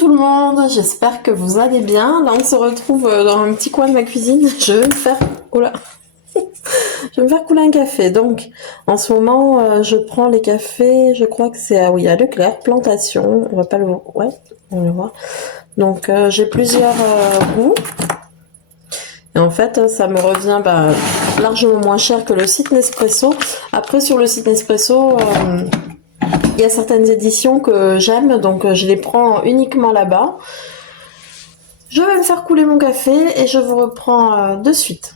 tout le monde, j'espère que vous allez bien. Là on se retrouve dans un petit coin de ma cuisine. Je vais me faire... Oh là. Je vais me faire couler un café. Donc en ce moment je prends les cafés, je crois que c'est oui, à Leclerc, Plantation. On va pas le voir. Ouais, on le voit. Donc j'ai plusieurs goûts. Et en fait ça me revient largement moins cher que le site Nespresso. Après sur le site Nespresso... il y a certaines éditions que j'aime, donc je les prends uniquement là-bas. Je vais me faire couler mon café et je vous reprends de suite.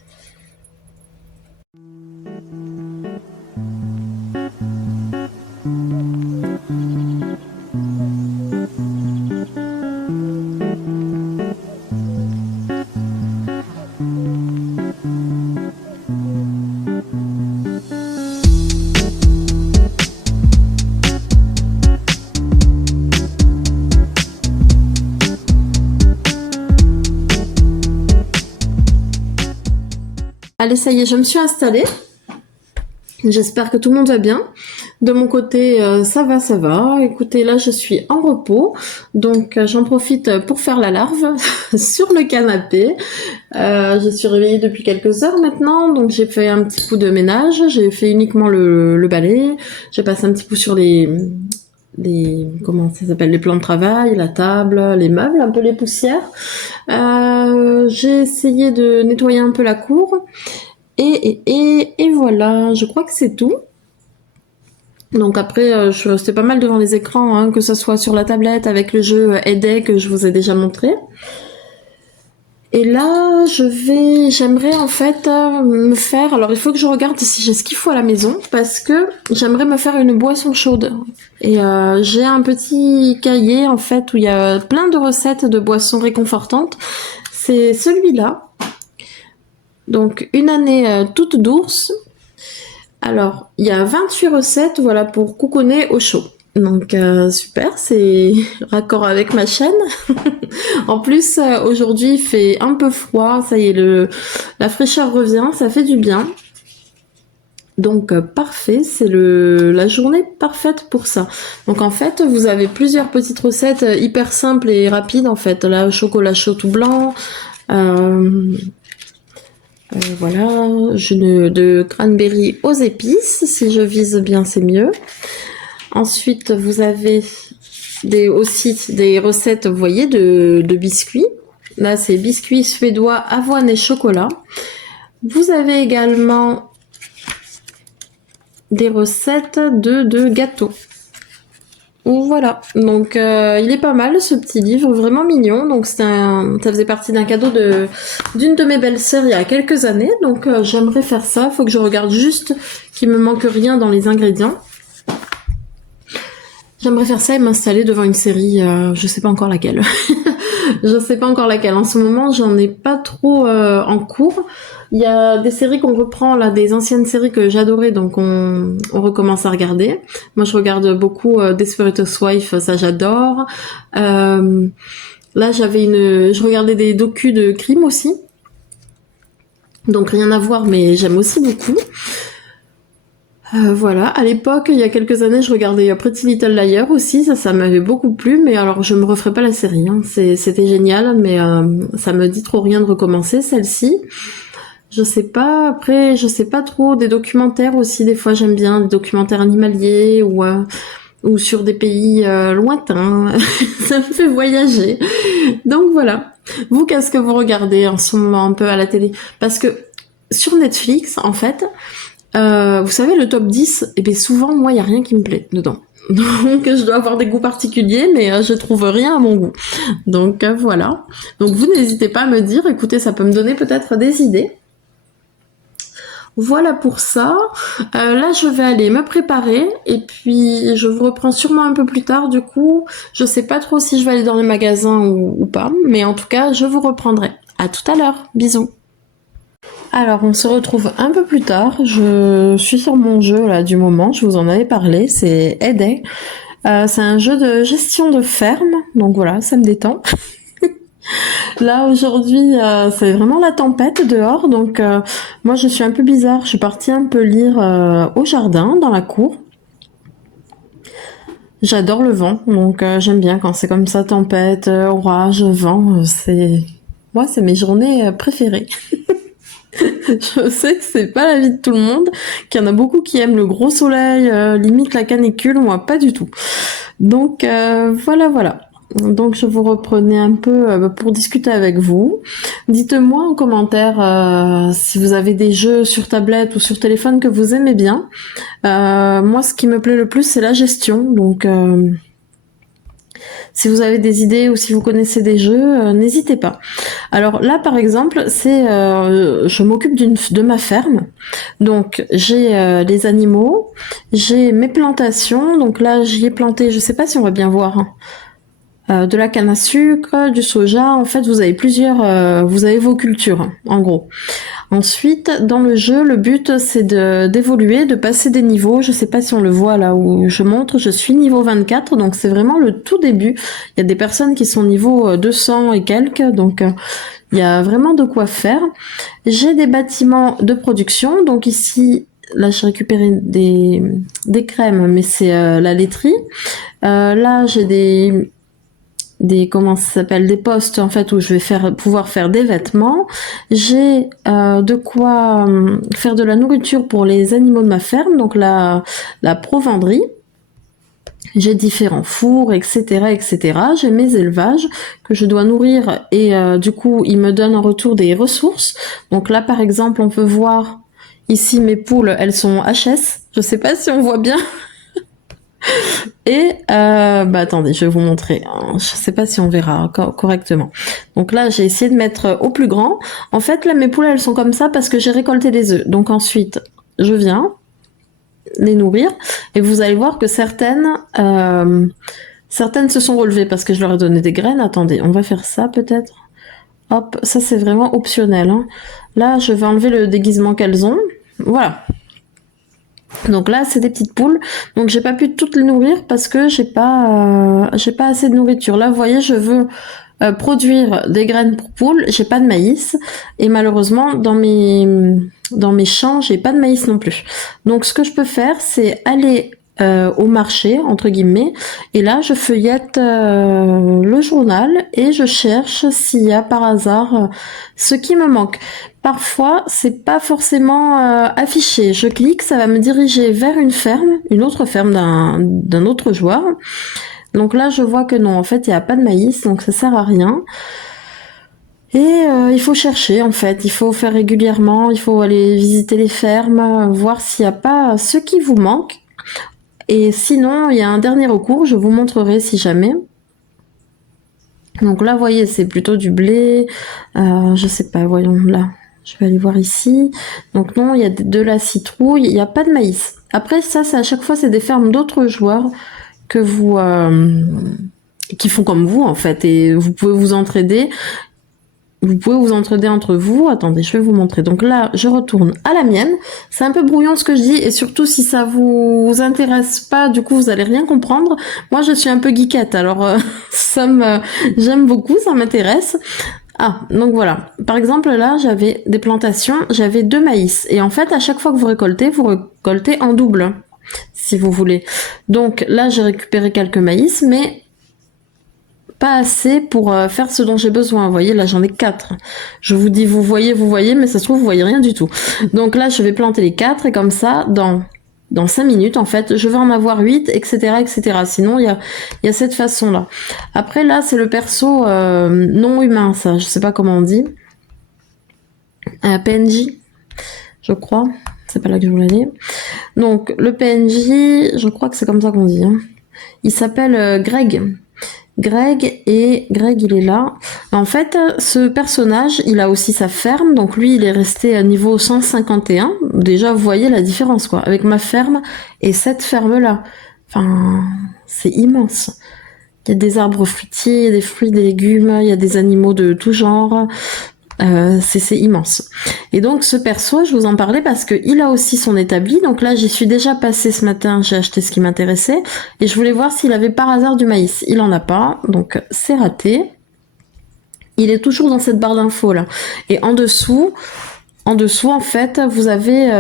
Allez, ça y est, je me suis installée. J'espère que tout le monde va bien. De mon côté, ça va, ça va. Écoutez, là, je suis en repos. Donc, j'en profite pour faire la larve sur le canapé. Je suis réveillée depuis quelques heures maintenant. Donc, j'ai fait un petit coup de ménage. J'ai fait uniquement le balai. J'ai passé un petit coup sur comment ça s'appelle, les plans de travail, la table, les meubles, un peu les poussières. J'ai essayé de nettoyer un peu la cour. Et voilà, je crois que c'est tout. Donc après, je suis restée pas mal devant les écrans, hein, que ce soit sur la tablette avec le jeu Edday que je vous ai déjà montré. Et là, j'aimerais en fait me faire... Alors il faut que je regarde si j'ai ce qu'il faut à la maison, parce que j'aimerais me faire une boisson chaude. Et j'ai un petit cahier en fait où il y a plein de recettes de boissons réconfortantes. C'est celui-là. Donc une année toute douce. Alors, il y a 28 recettes, voilà, pour couconner au chaud. Donc super, c'est raccord avec ma chaîne. En plus, aujourd'hui il fait un peu froid, ça y est, la fraîcheur revient, ça fait du bien. Donc parfait, c'est la journée parfaite pour ça. Donc en fait, vous avez plusieurs petites recettes hyper simples et rapides en fait. Là, chocolat chaud tout blanc. Voilà, de cranberry aux épices, si je vise bien c'est mieux. Ensuite vous avez aussi des recettes, vous voyez, de biscuits. Là c'est biscuits suédois, avoine et chocolat. Vous avez également des recettes de gâteaux. Voilà, donc il est pas mal ce petit livre, vraiment mignon. Donc ça faisait partie d'un cadeau d'une de mes belles-sœurs il y a quelques années. Donc j'aimerais faire ça, faut que je regarde juste qu'il me manque rien dans les ingrédients. J'aimerais faire ça et m'installer devant une série, je sais pas encore laquelle. Je sais pas encore laquelle. En ce moment, j'en ai pas trop en cours. Il y a des séries qu'on reprend, là, des anciennes séries que j'adorais, donc on recommence à regarder. Moi, je regarde beaucoup Desperate Housewives, ça j'adore. Là, je regardais des docus de crime aussi. Donc rien à voir, mais j'aime aussi beaucoup. Voilà, à l'époque, il y a quelques années, je regardais Pretty Little Liars aussi, ça m'avait beaucoup plu, mais alors je me referai pas la série, hein. C'était génial, mais ça me dit trop rien de recommencer celle-ci. Je sais pas, après, je sais pas trop, des documentaires aussi, des fois j'aime bien, des documentaires animaliers ou sur des pays lointains, ça me fait voyager. Donc voilà. Vous, qu'est-ce que vous regardez en ce moment un peu à la télé? Parce que sur Netflix, en fait, vous savez, le top 10, et bien souvent, moi, il n'y a rien qui me plaît dedans. Donc, je dois avoir des goûts particuliers, mais je trouve rien à mon goût. Donc, voilà. Donc, vous n'hésitez pas à me dire, écoutez, ça peut me donner peut-être des idées. Voilà pour ça. Là, je vais aller me préparer, et puis je vous reprends sûrement un peu plus tard, du coup. Je sais pas trop si je vais aller dans les magasins ou pas, mais en tout cas, je vous reprendrai. À tout à l'heure. Bisous. Alors, on se retrouve un peu plus tard. Je suis sur mon jeu là du moment. Je vous en avais parlé. C'est Edday. C'est un jeu de gestion de ferme. Donc voilà, ça me détend. Là aujourd'hui, c'est vraiment la tempête dehors. Donc moi, je suis un peu bizarre. Je suis partie un peu lire au jardin, dans la cour. J'adore le vent, donc j'aime bien quand c'est comme ça, tempête, orage, vent, moi c'est mes journées préférées. Je sais que c'est pas la vie de tout le monde, qu'il y en a beaucoup qui aiment le gros soleil, limite la canicule, moi pas du tout. Donc voilà. Donc je vous reprenais un peu pour discuter avec vous. Dites-moi en commentaire si vous avez des jeux sur tablette ou sur téléphone que vous aimez bien. Moi ce qui me plaît le plus c'est la gestion, donc si vous avez des idées ou si vous connaissez des jeux, n'hésitez pas. Alors là, par exemple, je m'occupe de ma ferme. Donc j'ai les animaux, j'ai mes plantations. Donc là, j'y ai planté, je sais pas si on va bien voir, hein, de la canne à sucre, du soja. En fait, vous avez vos cultures, hein, en gros. Ensuite, dans le jeu, le but c'est d'évoluer, de passer des niveaux. Je sais pas si on le voit là où je montre, je suis niveau 24, donc c'est vraiment le tout début. Il y a des personnes qui sont niveau 200 et quelques, donc il y a vraiment de quoi faire. J'ai des bâtiments de production, donc ici, là j'ai récupéré des crèmes, mais c'est la laiterie. Là j'ai comment ça s'appelle, des postes en fait où je vais pouvoir faire des vêtements. J'ai de quoi faire de la nourriture pour les animaux de ma ferme, donc la provendrie. J'ai différents fours, etc. J'ai mes élevages que je dois nourrir et du coup ils me donnent en retour des ressources. Donc là par exemple on peut voir ici mes poules, elles sont HS. Je sais pas si on voit bien. Et attendez, je vais vous montrer. Je sais pas si on verra correctement. Donc là, j'ai essayé de mettre au plus grand. En fait, là, mes poules, elles sont comme ça parce que j'ai récolté les œufs. Donc ensuite, je viens les nourrir et vous allez voir que certaines se sont relevées parce que je leur ai donné des graines. Attendez, on va faire ça peut-être. Hop, ça c'est vraiment optionnel, hein. Là, je vais enlever le déguisement qu'elles ont. Voilà. Donc là, c'est des petites poules. Donc j'ai pas pu toutes les nourrir parce que j'ai pas assez de nourriture. Là, vous voyez, je veux produire des graines pour poules. J'ai pas de maïs et malheureusement dans mes champs, j'ai pas de maïs non plus. Donc ce que je peux faire, c'est aller au marché entre guillemets et là je feuillette le journal et je cherche s'il y a par hasard ce qui me manque. Parfois c'est pas forcément affiché, je clique, ça va me diriger vers une autre ferme d'un autre joueur. Donc là je vois que non, en fait il n'y a pas de maïs, donc ça sert à rien. Et il faut chercher en fait, il faut faire régulièrement, il faut aller visiter les fermes, voir s'il n'y a pas ce qui vous manque. Et sinon, il y a un dernier recours, je vous montrerai si jamais. Donc là, vous voyez, c'est plutôt du blé. Je sais pas, voyons là. Je vais aller voir ici. Donc non, il y a de la citrouille, il n'y a pas de maïs. Après, ça, c'est à chaque fois, c'est des fermes d'autres joueurs que vous... qui font comme vous, en fait. Et vous pouvez vous entraider. Vous pouvez vous entraider entre vous. Attendez, je vais vous montrer. Donc là, je retourne à la mienne. C'est un peu brouillon ce que je dis et surtout si ça vous intéresse pas, du coup, vous allez rien comprendre. Moi, je suis un peu geekette, alors j'aime beaucoup, ça m'intéresse. Ah, donc voilà. Par exemple, là, j'avais des plantations, j'avais 2 maïs. Et en fait, à chaque fois que vous récoltez en double, si vous voulez. Donc là, j'ai récupéré quelques maïs, mais pas assez pour faire ce dont j'ai besoin. Vous voyez, là j'en ai 4. Je vous dis, vous voyez, mais ça se trouve, vous voyez rien du tout. Donc là, je vais planter les 4 et comme ça, dans 5 minutes, en fait, je vais en avoir 8, etc. Sinon, il y a cette façon-là. Après, là, c'est le perso non humain, ça. Je sais pas comment on dit. PNJ, je crois. C'est pas là que je voulais aller. Donc, le PNJ, je crois que c'est comme ça qu'on dit, hein. Il s'appelle Greg, il est là. En fait, ce personnage, il a aussi sa ferme, donc lui, il est resté à niveau 151. Déjà, vous voyez la différence, quoi, avec ma ferme et cette ferme-là. Enfin, c'est immense. Il y a des arbres fruitiers, des fruits, des légumes, il y a des animaux de tout genre. C'est immense. Et donc ce perso, je vous en parlais parce que il a aussi son établi. Donc là, j'y suis déjà passée ce matin, j'ai acheté ce qui m'intéressait et je voulais voir s'il avait par hasard du maïs. Il en a pas, donc c'est raté. Il est toujours dans cette barre d'infos là. Et en dessous en fait, vous avez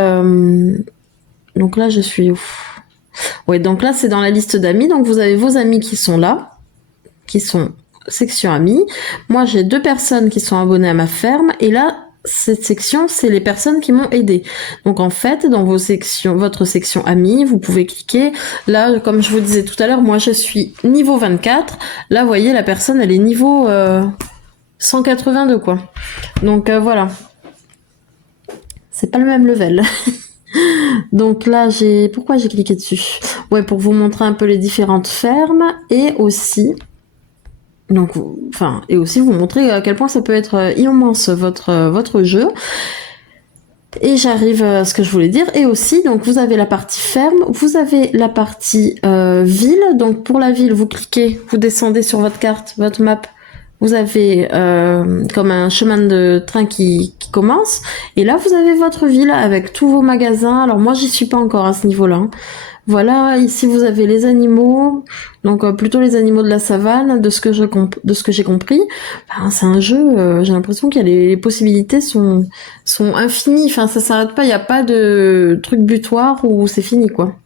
donc là je suis Ouais, donc là, c'est dans la liste d'amis. Donc vous avez vos amis qui sont là, qui sont section amis. Moi, j'ai 2 personnes qui sont abonnées à ma ferme. Et là, cette section, c'est les personnes qui m'ont aidé. Donc en fait, dans vos sections, votre section amis, vous pouvez cliquer. Là, comme je vous disais tout à l'heure, moi je suis niveau 24. Là, vous voyez, la personne, elle est niveau 182 quoi. Donc voilà. C'est pas le même level. Donc là, pourquoi j'ai cliqué dessus? Ouais, pour vous montrer un peu les différentes fermes et aussi et aussi vous montrer à quel point ça peut être immense votre jeu. Et j'arrive à ce que je voulais dire. Et aussi, donc vous avez la partie ferme, vous avez la partie ville. Donc pour la ville, vous cliquez, vous descendez sur votre carte, votre map. Vous avez comme un chemin de train qui commence. Et là, vous avez votre ville avec tous vos magasins. Alors moi, j'y suis pas encore à ce niveau-là. Voilà, ici vous avez les animaux, donc plutôt les animaux de la savane, de ce que j'ai compris. Enfin, c'est un jeu, j'ai l'impression qu'il y a les possibilités sont infinies. Enfin, ça s'arrête pas. Il n'y a pas de truc butoir où c'est fini quoi.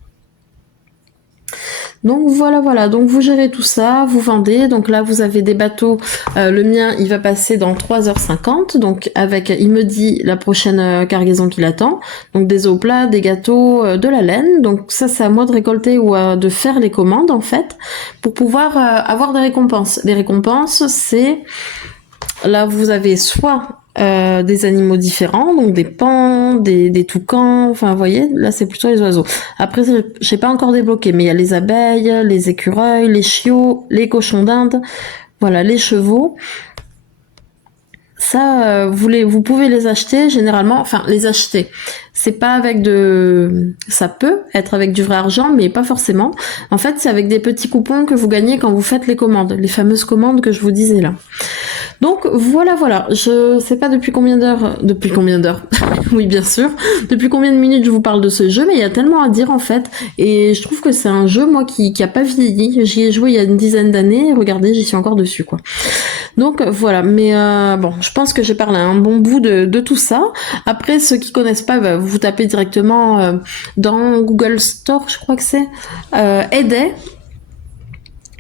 Donc voilà, donc vous gérez tout ça, vous vendez, donc là vous avez des bateaux, le mien il va passer dans 3h50, donc il me dit la prochaine cargaison qui l'attend, donc des eaux plats, des gâteaux, de la laine, donc ça c'est à moi de récolter ou de faire les commandes en fait, pour pouvoir avoir des récompenses. Les récompenses c'est, là vous avez soit des animaux différents, donc des paons, des toucans, enfin vous voyez, là c'est plutôt les oiseaux. Après j'ai pas encore débloqué, mais il y a les abeilles, les écureuils, les chiots, les cochons d'Inde, voilà, les chevaux. Ça, vous pouvez les acheter généralement, enfin les acheter. C'est pas avec ça peut être avec du vrai argent, mais pas forcément. En fait, c'est avec des petits coupons que vous gagnez quand vous faites les commandes, les fameuses commandes que je vous disais là. Donc voilà, je sais pas depuis combien d'heures, oui bien sûr, depuis combien de minutes je vous parle de ce jeu, mais il y a tellement à dire en fait, et je trouve que c'est un jeu moi qui a pas vieilli, j'y ai joué il y a une dizaine d'années, et regardez j'y suis encore dessus quoi. Donc voilà, mais bon, je pense que j'ai parlé un bon bout de tout ça. Après ceux qui connaissent pas, vous tapez directement dans Google Store, je crois que c'est Eday.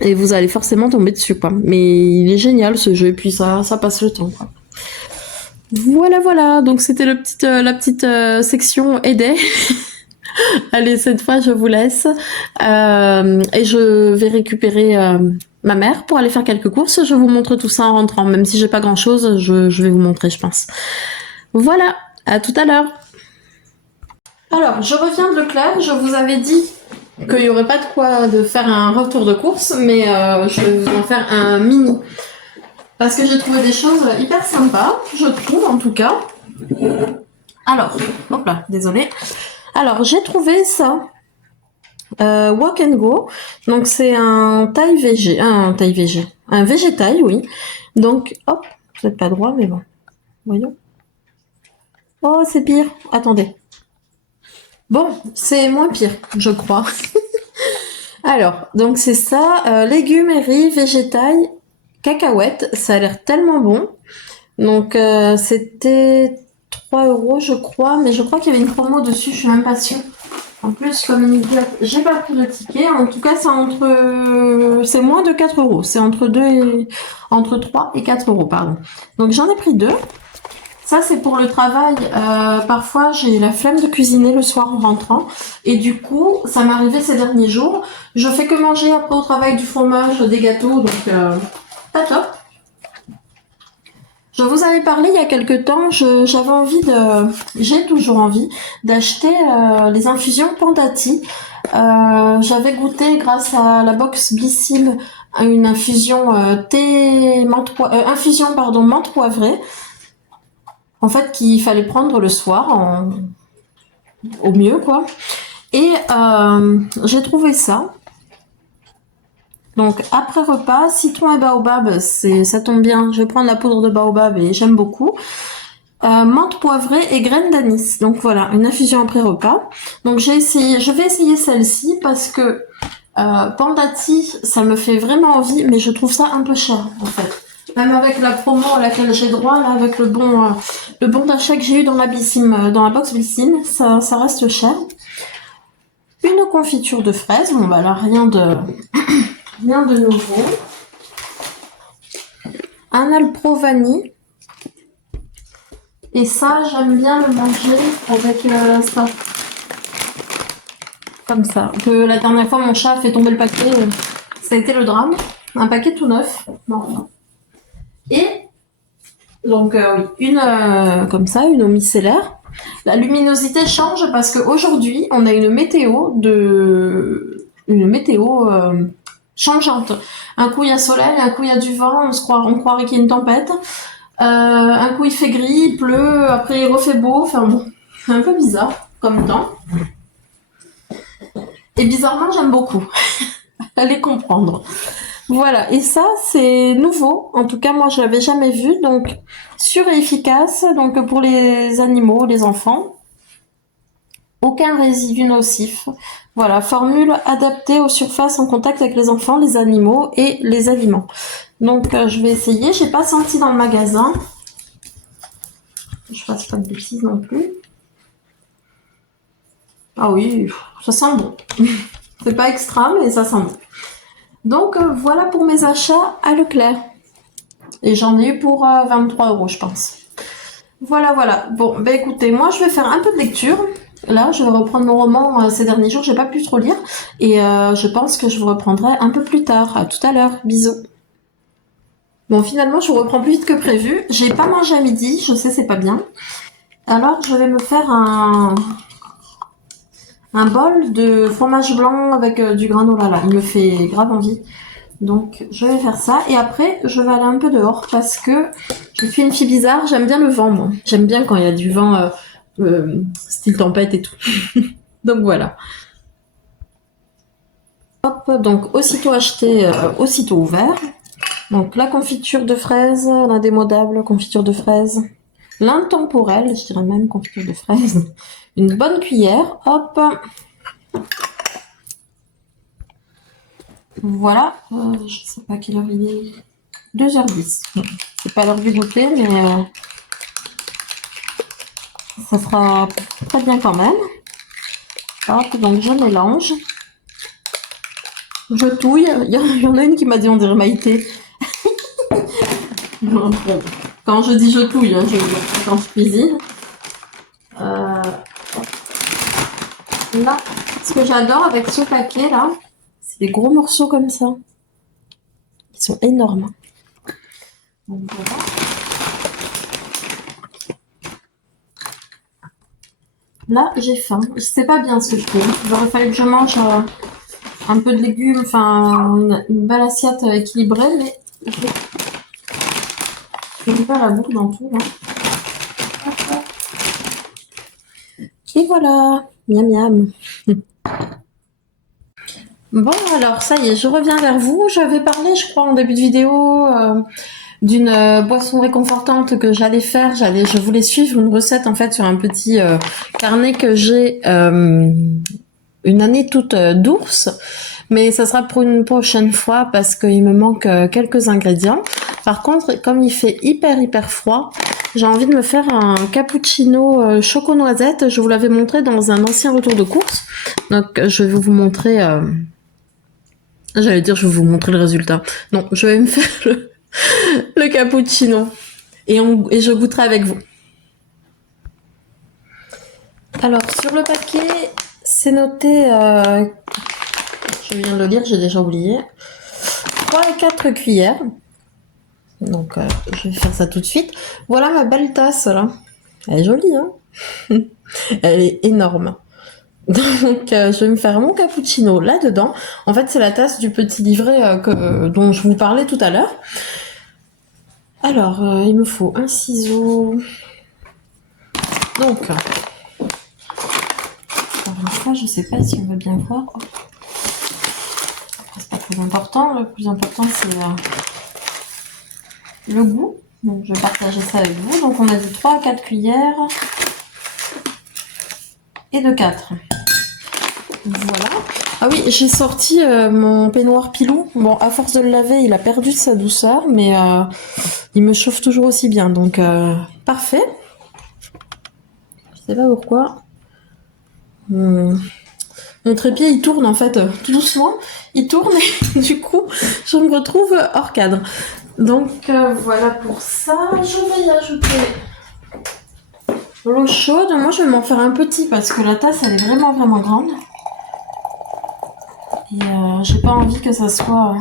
Et vous allez forcément tomber dessus, quoi. Mais il est génial ce jeu, et puis ça passe le temps, quoi. Voilà. Donc c'était la petite section Eday. Allez, cette fois je vous laisse et je vais récupérer ma mère pour aller faire quelques courses. Je vous montre tout ça en rentrant, même si j'ai pas grand chose, je vais vous montrer, je pense. Voilà, à tout à l'heure. Alors, je reviens de Leclerc. Je vous avais dit qu'il n'y aurait pas de quoi de faire un retour de course, mais je vais vous en faire un mini. Parce que j'ai trouvé des choses hyper sympas, je trouve en tout cas. Alors, hop là, désolée. Alors, j'ai trouvé ça. Walk and Go. Donc, c'est un taille végé. Un végétail, oui. Donc, hop, vous n'êtes pas droit, mais bon. Voyons. Oh, c'est pire. Attendez. Bon, c'est moins pire, je crois. Alors, donc c'est ça, légumes et riz, végétail, cacahuètes, ça a l'air tellement bon. Donc c'était 3 € je crois, mais je crois qu'il y avait une promo dessus, je suis même pas sûre. En plus, comme j'ai pas pris le ticket, en tout cas c'est moins de 4 €, c'est entre 3 et 4 € pardon. Donc j'en ai pris 2. Ça, c'est pour le travail. Parfois, j'ai la flemme de cuisiner le soir en rentrant. Et du coup, ça m'est arrivé ces derniers jours. Je fais que manger après au travail du fromage, des gâteaux. Donc, pas top. Je vous avais parlé il y a quelques temps. J'ai toujours envie d'acheter les infusions Pandati. J'avais goûté grâce à la box Blissim à une infusion menthe poivrée. En fait, qu'il fallait prendre le soir, au mieux, quoi. Et j'ai trouvé ça. Donc, après repas, citron et baobab, ça tombe bien. Je vais prendre la poudre de baobab et j'aime beaucoup. Menthe poivrée et graines d'anis. Donc voilà, une infusion après repas. Donc je vais essayer celle-ci parce que Pandati, ça me fait vraiment envie, mais je trouve ça un peu cher, en fait. Même avec la promo à laquelle j'ai droit, là, avec le bon d'achat que j'ai eu dans la box Blissim, ça reste cher. Une confiture de fraises. Bon, bah là, rien de nouveau. Un Alpro vanille. Et ça, j'aime bien le manger avec ça. Comme ça. Que la dernière fois, mon chat a fait tomber le paquet. Ça a été le drame. Un paquet tout neuf. Non. Et donc, oui, une comme ça, une eau micellaire. La luminosité change parce qu'aujourd'hui, on a une météo changeante. Un coup, il y a soleil, un coup, il y a du vent. On croirait qu'il y a une tempête. Un coup, il fait gris, il pleut. Après, il refait beau. Enfin bon, c'est un peu bizarre comme temps. Et bizarrement, j'aime beaucoup. Allez comprendre. Voilà, et ça, c'est nouveau. En tout cas, moi, je l'avais jamais vu. Donc, sûr et efficace. Donc, pour les animaux, les enfants. Aucun résidu nocif. Voilà, formule adaptée aux surfaces en contact avec les enfants, les animaux et les aliments. Donc, je vais essayer. J'ai pas senti dans le magasin. Je fasse pas de bêtises non plus. Ah oui, ça sent bon. C'est pas extra, mais ça sent bon. Donc, voilà pour mes achats à Leclerc. Et j'en ai eu pour 23 €, je pense. Voilà, voilà. Bon, ben écoutez, moi, je vais faire un peu de lecture. Là, je vais reprendre mon roman ces derniers jours. J'ai pas pu trop lire. Et je pense que je vous reprendrai un peu plus tard. À tout à l'heure. Bisous. Bon, finalement, je vous reprends plus vite que prévu. J'ai pas mangé à midi. Je sais, c'est pas bien. Alors, je vais me faire un bol de fromage blanc avec du granola là. Il me fait grave envie. Donc, je vais faire ça. Et après, je vais aller un peu dehors parce que je suis une fille bizarre. J'aime bien le vent, moi. J'aime bien quand il y a du vent style tempête et tout. Donc, voilà. Hop, donc, aussitôt acheté, aussitôt ouvert. Donc, la confiture de fraises, l'indémodable confiture de fraises. L'intemporelle, je dirais même confiture de fraises. Une bonne cuillère. Hop. Voilà, je sais pas quelle heure il est. 2h10. C'est pas l'heure du goûter, mais ça sera très bien quand même. Hop, donc je mélange. Je touille. Il y en a une qui m'a dit on dirait Maïté. Quand je dis je touille, hein, quand je cuisine. Là, ce que j'adore avec ce paquet là, c'est des gros morceaux comme ça. Ils sont énormes. Donc voilà. Là, j'ai faim. Je sais pas bien ce que je fais. Il aurait fallu que je mange un peu de légumes, enfin une belle assiette équilibrée, mais je vais pas la bouffe dans tout là. Et voilà, miam miam. Bon alors ça y est, je reviens vers vous. J'avais parlé, je crois, en début de vidéo d'une boisson réconfortante que j'allais faire. Je voulais suivre une recette en fait sur un petit carnet que j'ai une année toute d'ours. Mais ça sera pour une prochaine fois parce qu'il me manque quelques ingrédients. Par contre, comme il fait hyper froid, j'ai envie de me faire un cappuccino choco-noisette. Je vous l'avais montré dans un ancien retour de course. Donc, je vais vous montrer... J'allais dire, je vais vous montrer le résultat. Non, je vais me faire le cappuccino. Et je goûterai avec vous. Alors, sur le paquet, c'est noté... je viens de le lire, j'ai déjà oublié. 3 et 4 cuillères. Donc, je vais faire ça tout de suite. Voilà ma belle tasse, là. Elle est jolie, hein. Elle est énorme. Donc, je vais me faire mon cappuccino là-dedans. En fait, c'est la tasse du petit livret dont je vous parlais tout à l'heure. Alors, il me faut un ciseau. Donc, encore une fois, je sais pas si on va bien voir. Oh. C'est pas très important. Le plus important, c'est le goût. Donc, je vais partager ça avec vous. Donc, on a dit 3 à 4 cuillères. Et de 4. Voilà. Ah oui, j'ai sorti mon peignoir Pilou. Bon, à force de le laver, il a perdu de sa douceur, mais il me chauffe toujours aussi bien. Donc, parfait. Je sais pas pourquoi. mon trépied il tourne en fait tout doucement, il tourne et du coup je me retrouve hors cadre. Donc voilà pour ça, je vais y ajouter l'eau chaude. Moi je vais m'en faire un petit parce que la tasse elle est vraiment grande. Et j'ai pas envie que ça soit...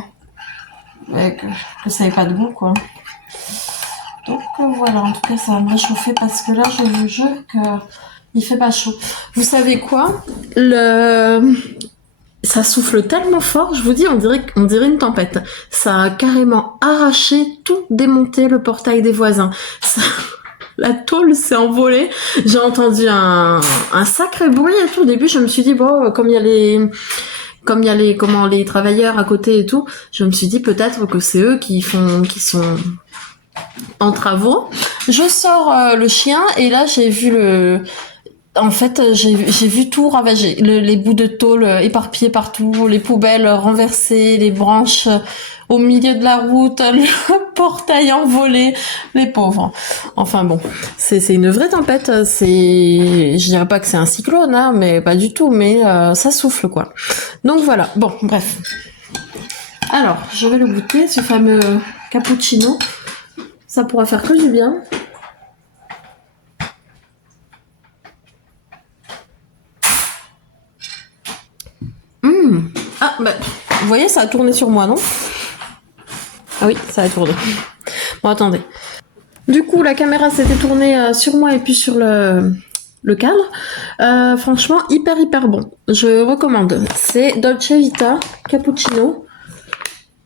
que ça ait pas de goût quoi. Donc voilà, en tout cas ça va me réchauffer parce que là je vous jure que il fait pas chaud. Vous savez quoi? Ça souffle tellement fort, je vous dis, on dirait une tempête. Ça a carrément arraché, tout démonté le portail des voisins. La tôle s'est envolée. J'ai entendu un sacré bruit et tout. Au début, je me suis dit, bon, comme il y a les travailleurs à côté et tout, je me suis dit peut-être que c'est eux qui sont en travaux. Je sors le chien et là, j'ai vu en fait, j'ai vu tout ravagé. Les bouts de tôle éparpillés partout, les poubelles renversées, les branches au milieu de la route, le portail envolé, les pauvres. Enfin bon, c'est une vraie tempête. Je dirais pas que c'est un cyclone, hein, mais pas du tout. Mais ça souffle quoi. Donc voilà. Bon, bref. Alors, je vais le goûter, ce fameux cappuccino. Ça pourra faire que du bien. Ah, bah, vous voyez, ça a tourné sur moi, non? Ah oui, ça a tourné. Bon, attendez. Du coup, la caméra s'était tournée sur moi et puis sur le cadre. Franchement, hyper bon. Je recommande. C'est Dolce Vita Cappuccino.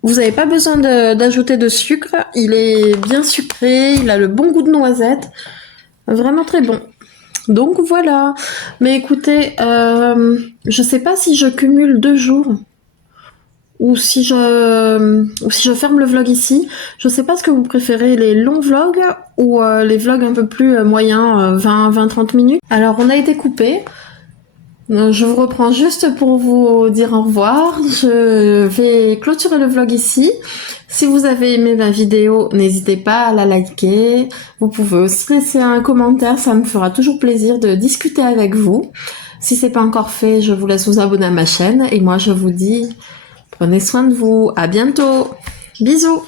Vous n'avez pas besoin d'ajouter de sucre. Il est bien sucré, il a le bon goût de noisette. Vraiment très bon. Donc voilà. Mais écoutez, je sais pas si je cumule 2 jours ou si je ferme le vlog ici. Je sais pas ce que vous préférez, les longs vlogs ou les vlogs un peu plus moyens, 20-30 minutes. Alors on a été coupé. Je vous reprends juste pour vous dire au revoir. Je vais clôturer le vlog ici. Si vous avez aimé ma vidéo, n'hésitez pas à la liker. Vous pouvez aussi laisser un commentaire, ça me fera toujours plaisir de discuter avec vous. Si c'est pas encore fait, je vous laisse vous abonner à ma chaîne. Et moi, je vous dis, prenez soin de vous. À bientôt. Bisous.